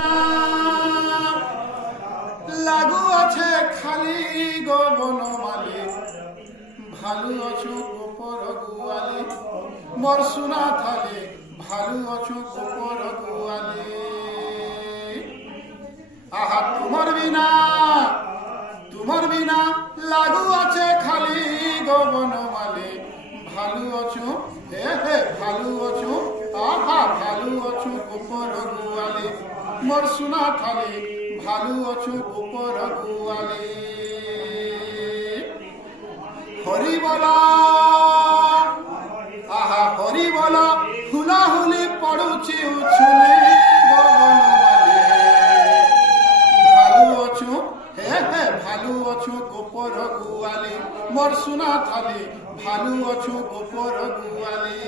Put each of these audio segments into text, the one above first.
বিনা লাগু আছে খালি গো বনমালী ভালু অছু গোপর গুয়ালে মোর সোনা থালে ভালু অছু গোপর গুয়ালে আহা তোমার বিনা লাগু আছে খালি গো বনমালী ভালু অছু হে হে ভালু অছু আহা ভালু অছু গোপর গুয়ালে মোর সোনা থালে ভালু অছু গোপর গুয়ালে হরি বলা আহা হরি বলা হুলা হুলি পড়ুছি উছুলি ভালু অছু হে হে ভালু অছু গোপর গুয়ালে মোর সোনা থালে ভালু অছু গোপর গুয়ালে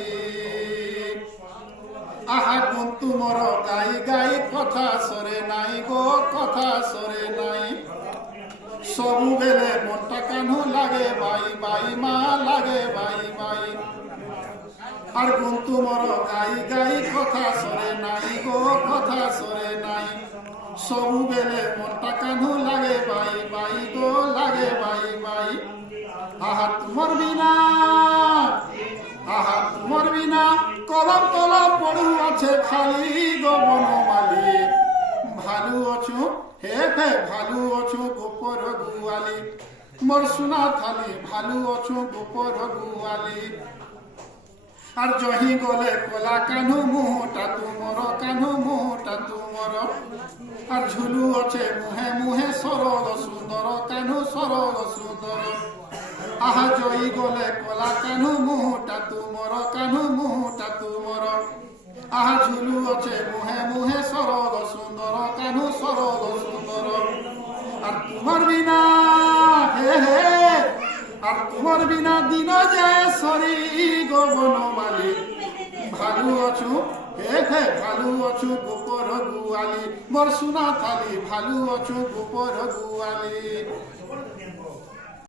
আহা কুন্তু মোর গাই গাই কথা সরে নাই গো কথা সরে নাই ସବୁବେଳେ ମନଟା କାହ୍ନୁ ଲାଗେ ବାଇ ବାଇ ମା ଲାଗେ ବାଇ ବାଇ আর কুন্তু মোর গাই গাই কথা সরে নাই গো কথা সরে নাই ସବୁବେଳେ মনটা কাহ্নু লাগে বাই বাই গো লাগে বাই বাই আহা তোমার বিনা কলম তলা পড়ু আছে খালি গো বনমালী ভালু অছু হে হে ভালু অছু গোপর গুয়ালে মোর সোনা থালে ভালু অছু গোপর গুয়ালে আর জহি গলে কলা কানু মুহটা তুমর কানু মুহটা তুমর আর ঝুলু অছে মুহে মুহে সরল সুন্দর কানু সরল সুন্দর আহা জহি গলে কলা কানু মুহটা তুমর কানু মুহটা তুমর আহা ঝুলু অছে মুহে মুহে সরল সুন্দর কানু সরল সুন্দর আর তোমার বিনা হে হে আর তোমার বিনা দিন যায় সরি গো বনমালী ভালু অছু হে হে ভালু অছু গোপর গুয়ালে মোর সোনা থালে ভালু অছু গোপর গুয়ালে